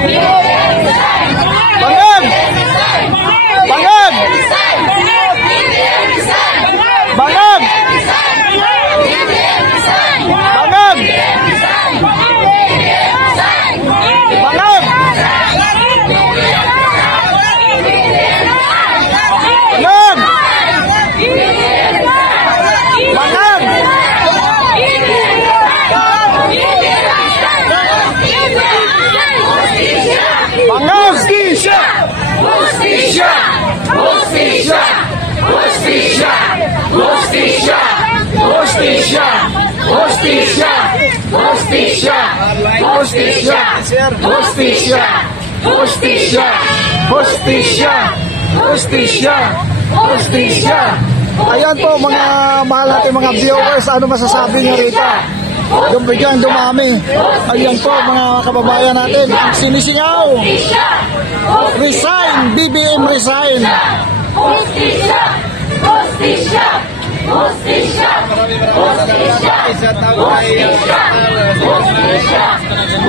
Bangag! Bangag! Bangag! Bangag! Bangag! Hostisya. Ayan po mga mahal natin mga viewers, ano masasabi niyo rito? Yung biglang dumami. Ayan po mga kababayan natin, ang sinisingaw. Resign, BBM resign. Hostisya! Hostisya! Hostisya! Hostisya! Hostisya! Hostisya!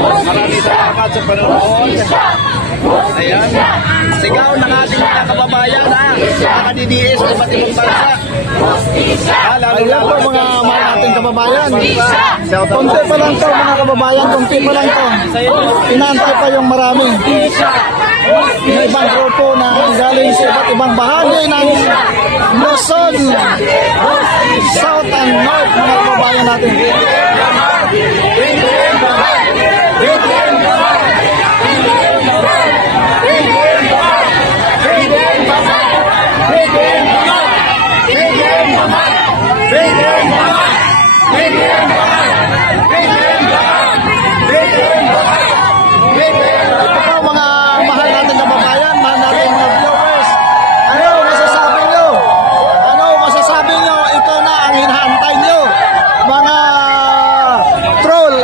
Maraming salamat sa panonood. Ayan, sigaw ng ating mga kababayan ha, mga DDS sa iba't ibang bansa. Ayan po mga ating kababayan. Konti pa lang to mga kababayan, konti pa lang to. Inaantay pa yung marami. May ibang grupo na galing sa iba't ibang bahagi ng Luzon, South and North mga kababayan natin.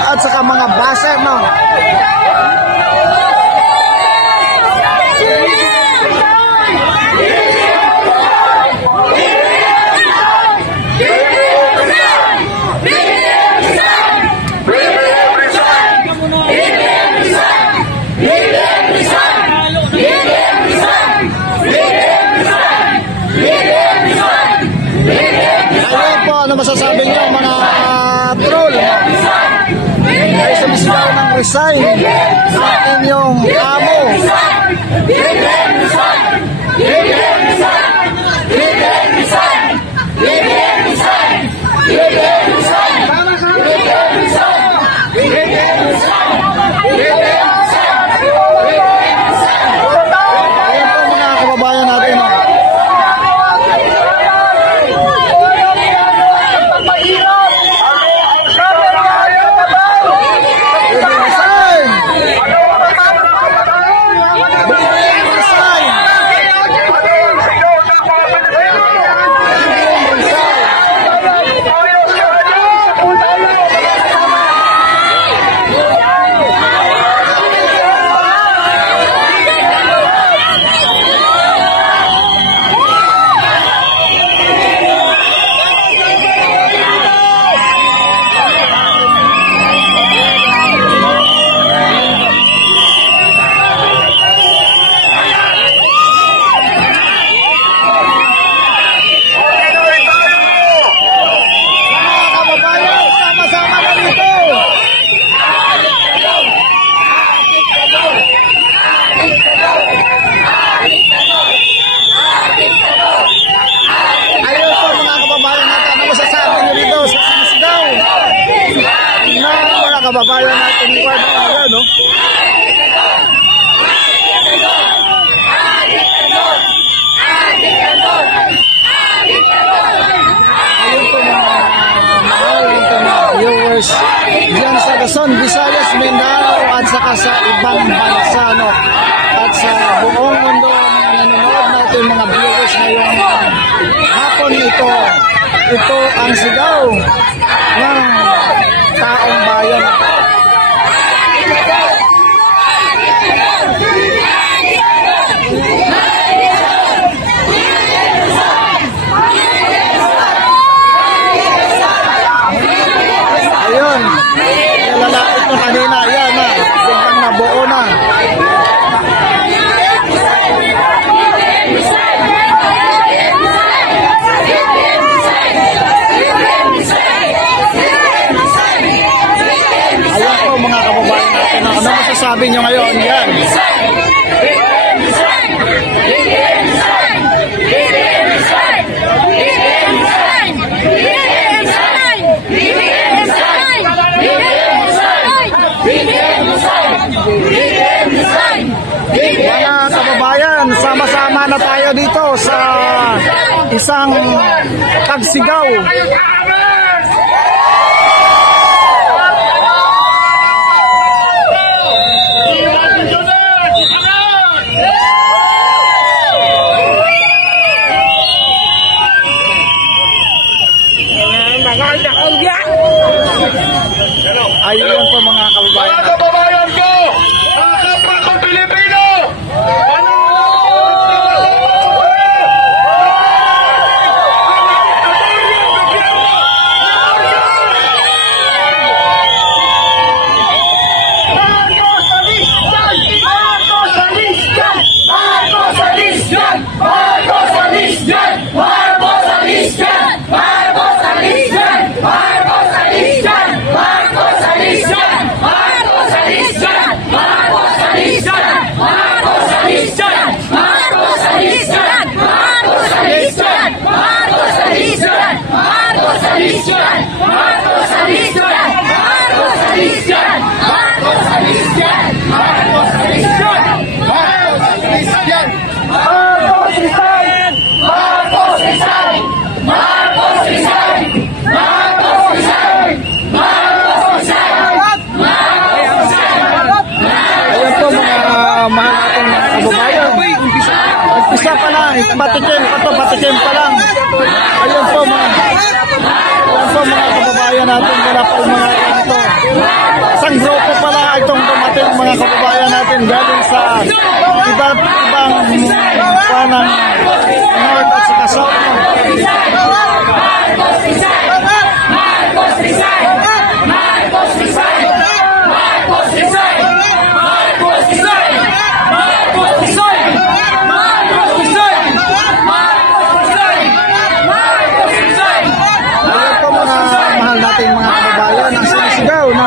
At saka mga base mo. Ayun po, ano masasabi niyo mga troll? Sumisigaw ng resign sa inyong amo. Ayan po mga kababayan natin. Kababayan natin ni Juan, no? Ayun po mga mahal viewers diyan sa Luzon, Visayas, Mindanao at saka sa ibang bansa, no? At sa buong mundo mga nanonood natin mga viewers ngayong hapon ito. Ito ang sigaw ng taong bayan. Ayun, nalalait na kanina, yan na, biglang nabuo na. Ano masasabi nyo ngayon? Yan. Mga kababayan, sama-sama na tayo dito sa isang pagsigaw. Ayun po mga kababayan. Mga kababayan ko, mga kapwa kong Pilipino, Isa pa lang, patikim pa lang. Ayun po mga kababayan natin, wala pa mga ganito. Isang grupo pala itong dumating mga kababayan natin galing sa iba't ibang panang North at saka South.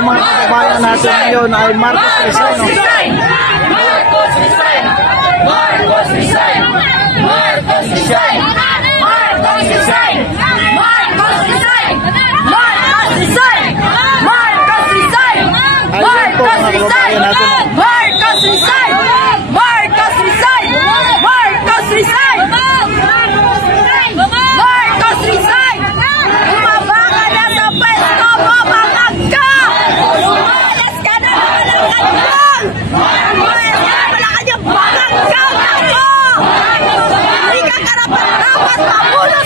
Mga kababayan natin ngayon ay Marcos Rizal. Marcos Rizal! Marcos Rizal! Marcos Rizal! Marcos Rizal! Marcos Rizal! Marcos Rizal! Marcos Rizal! Marcos Rizal! Marcos Rizal! Marcos Rizal! Marcos Rizal! Marcos Rizal! Bumaba ka na sa pwesto mo, bangag ka! Umalas ka na ng kanyang! Umalas ka na ng bangag ka! Hindi ka karapat-dapat mamulo!